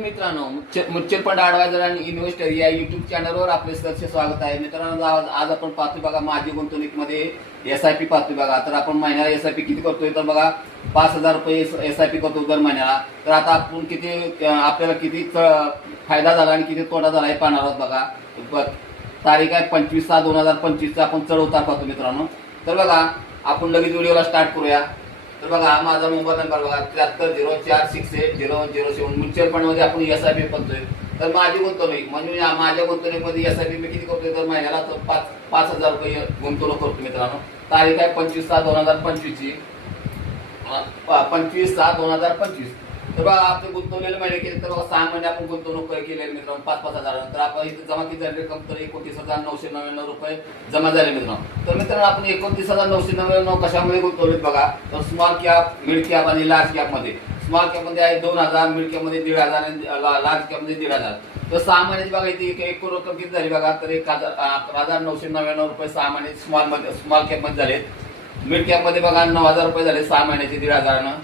मित्रांनो, mutual fund adviser आणि investor या युट्यूब चॅनलवर आपले सहर्ष स्वागत आहे. मित्रांनो, आज आपण पाहतोय बघा माझी गुंतवणुकीमध्ये SIP पाहतोय बघा. तर आपण महिन्याला SIP किती करतोय तर बघा 5,000 रुपये SIP करतो दर महिन्याला. तर आता आपण किती आपल्याला किती फायदा झाला आणि किती तोटा झाला हे पाहणार आहोत बघा. तारीख आहे 25/6/2025 आपण चढ उतार पाहतो मित्रांनो. तर बघा आपण लगेच व्हिडिओला स्टार्ट करूया. तर बघा माझा मोबाईल नंबर बघा 7304680007. म्युच्युअल फंड मध्ये आपण SIP करतोय. तर माझी गुंतवणूक म्हणजे माझ्या गुंतवणुकीमध्ये SIP मी किती करतोय तर महिन्याला 5,000 रुपये गुंतवणूक करतो मित्रांनो. तारीख आहे 25/6/2025 ची 25/6/2025. तर बघा आपले गुंतवलेले महिने केले तर बघा 6 महिने आपण गुंतवणूक केलेली मित्रांनो 5-5 हजार. तर आपण इथे जमा किती झाली रक्कम तर 29,999 रुपये जमा झाले मित्रांनो. तर मित्रांनो आपण 29,999 कशामध्ये गुंतवले बघा. तर स्मॉल कॅप, मिड कॅप आणि लार्ज कॅप मध्ये. स्मॉल कॅप मध्ये आहे 2,000, मिड कॅप मध्ये 1,500 आणि लार्ज कॅप मध्ये 1,500. तर 6 महिन्याची बघा इथे एकूण रक्कम किती झाली बघा तर 11,999 रुपये 6 महिने स्मॉल कॅप मध्ये झाले. मिड कॅप मध्ये बघा 9,000 रुपये झाले 6 महिन्याचे 1,500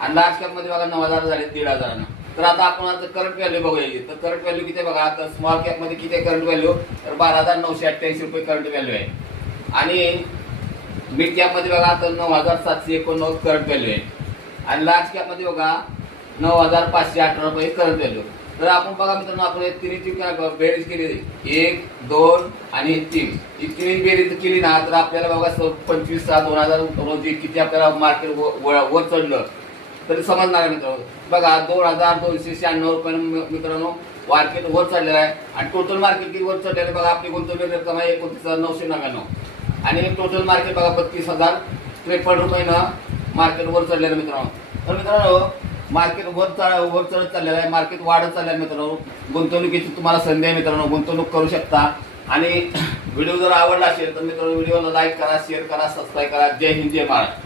आणि लार्ज कॅप मध्ये बघा 9,000 झाले 1,500. तर आता आपण आता करंट व्हॅल्यू बघूया. तर करंट व्हॅल्यू किती बघा. तर स्मॉल कॅप मध्ये किती करंट व्हॅल्यू तर 12,988 रुपये करंट व्हॅल्यू आहे. आणि मिड कॅप मध्ये बघा तर 9,789 करंट व्हॅल्यू आहे. आणि लार्ज कॅप मध्ये बघा 9,518 रुपये करंट व्हॅल्यू. तर आपण बघा मित्रांनो आपण तिन्ही बेरीज केली 1, 2 आणि 3 ही तिन्ही बेरीज केली ना तर आपल्याला बघा 25/6/2000 रोजी किती आपल्याला मार्केट वर चढलं तरी समजणार आहे मित्रांनो. बघा 2,296 रुपये मित्रांनो मार्केट वर चढलेलं आहे. आणि टोटल मार्केट किती वर चढलेलं बघा आपली गुंतवलेली रक्कम आहे 29,999 आणि टोटल मार्केट बघा 32,053 रुपयानं मार्केट वर चढलेलं मित्रांनो. तर मित्रांनो मार्केट वर चढत चाललेलं आहे, मार्केट वाढत चाललं आहे मित्रांनो. गुंतवणुकीची तुम्हाला संधी आहे मित्रांनो, गुंतवणूक करू शकता. आणि व्हिडिओ जर आवडला असेल तर मित्रांनो व्हिडिओला लाईक करा, शेअर करा, सबस्क्राईब करा. जय हिंद, जय महाराष्ट्र.